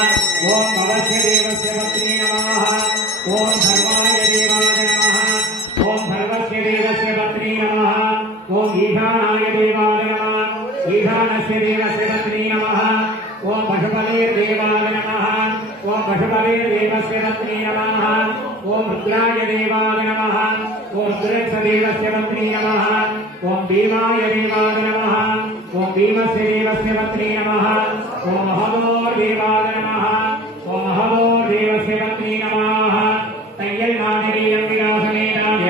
ओम भवस्य देवस्य पत्नी नमः। ओम सर्वाय देवाय नमः। ओम सर्वस्य देवस्य पत्नी नमः। ओम ईशानाय देवाय नमः। ईशानस्य देवस्य पत्नी नमः। ओम पशुपते देवाय नमः। ओम पशुपते देवस्य पत्नी नमः। ओम रुद्राय देवाय नमः। ओम रुद्रस्य देवस्य पत्नी नमः। ओम भीमाय देवाय नमः। ओम भीमस्य देवस्य पत्नी नमः। ओम महदोर देवाय नमः। ओम महदोर देवस्य पत्नी नमः। तय्यल माधवी अंबिका समेताय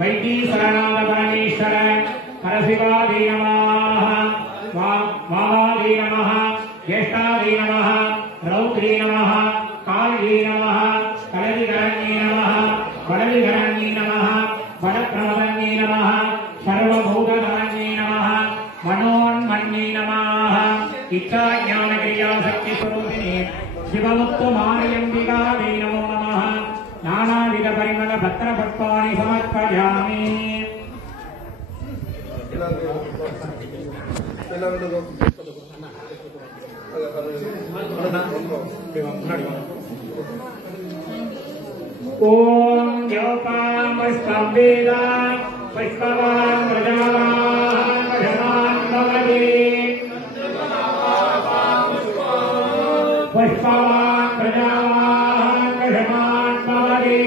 वैदीश्वरनाथ परमेश्वर परशिवादे नमः। वामादे नमः। ज्येष्ठादे नमः। रौद्रे नमः। काल्ये नमः। कलविकरण्ये नमः। वडविकरण्ये नमः। वडप्रमदन्ये नमः। सर्वभूतधरण्ये नमः। मनोन्मन्ये नमः। इच्छा ज्ञान क्रिया शक्ति स्वरूपिणे शिवमुत्तमार्यम्बिकायै नमो नमः। नानाविध परिमल पत्र पुष्पाणि समर्पयामि। ओम योपां पुष्पं वेद पुष्पवान् प्रजावान् प्रजनान् भवति। पुष्पवान् प्रजावान् प्रजनान् भवति।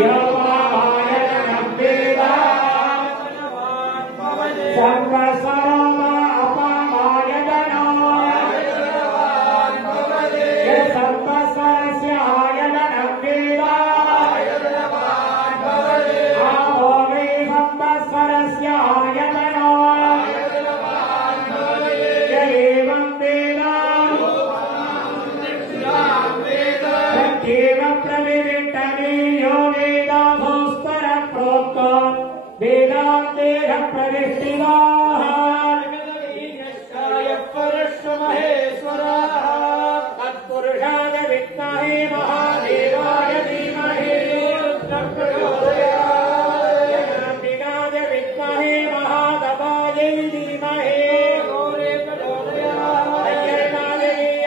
योपायनं वेद सर्वसर्व अपमायनो ये सर्वसरस्य आयनं वेद आपो मे संवत्सरस्य आयतनो य एवं वेद प्रत्येकं प्रविविष्टमे यो वेदाभोस्तर प्रोक्तो वेदान्तेह प्रतिष्ठिताः परश्वमहेश्वराः तत्पुरुषाय विद्महे महादेवाय धीमहि प्रचोदयात् अंबिकाय विद्महे महादेवाय धीमहि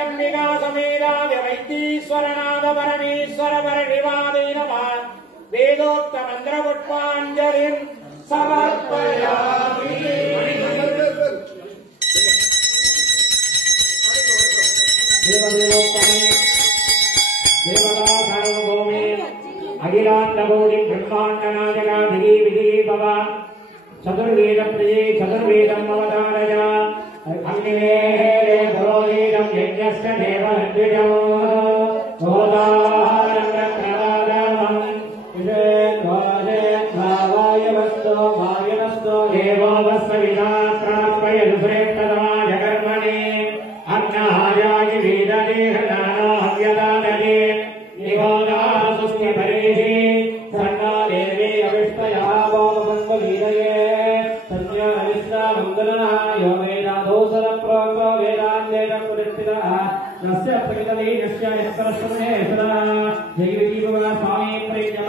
अंबिका समेताय वैदीश्वरनाथ परमेश्वर परशिवादे नमः। वेदोक्त मंत्र पुष्पांजलिं समर्पयामि। देवदेवोत्तमे देवता सार्वभौमे अखिलाण्डकोटि ब्रह्माण्डनायकाधिकी विधिकी भव। चतुर्वेद प्रिये चतुर्वेदम् अवतारय। अग्निवेः पुरोहितं यज्ञस्य देवहद्विजो वायवस्तो देवो वस्विता प्राप्ययतु श्रेष्ठतमाय कर्मणे अन्नहाराय वेददेहदानो हव्यदादये निगोदासुस्ति परेहि सन्ना देवी अविष्टया वामपन्वलीदये सन्न्यानिष्ठा मङ्गलः यो वेदाधोसरप्रोक्तो वेदान्तेन पुरस्थितः नस्य प्रकृतलीनस्य यस्करस्महे सदा जयवीभव स्वामी प्रेम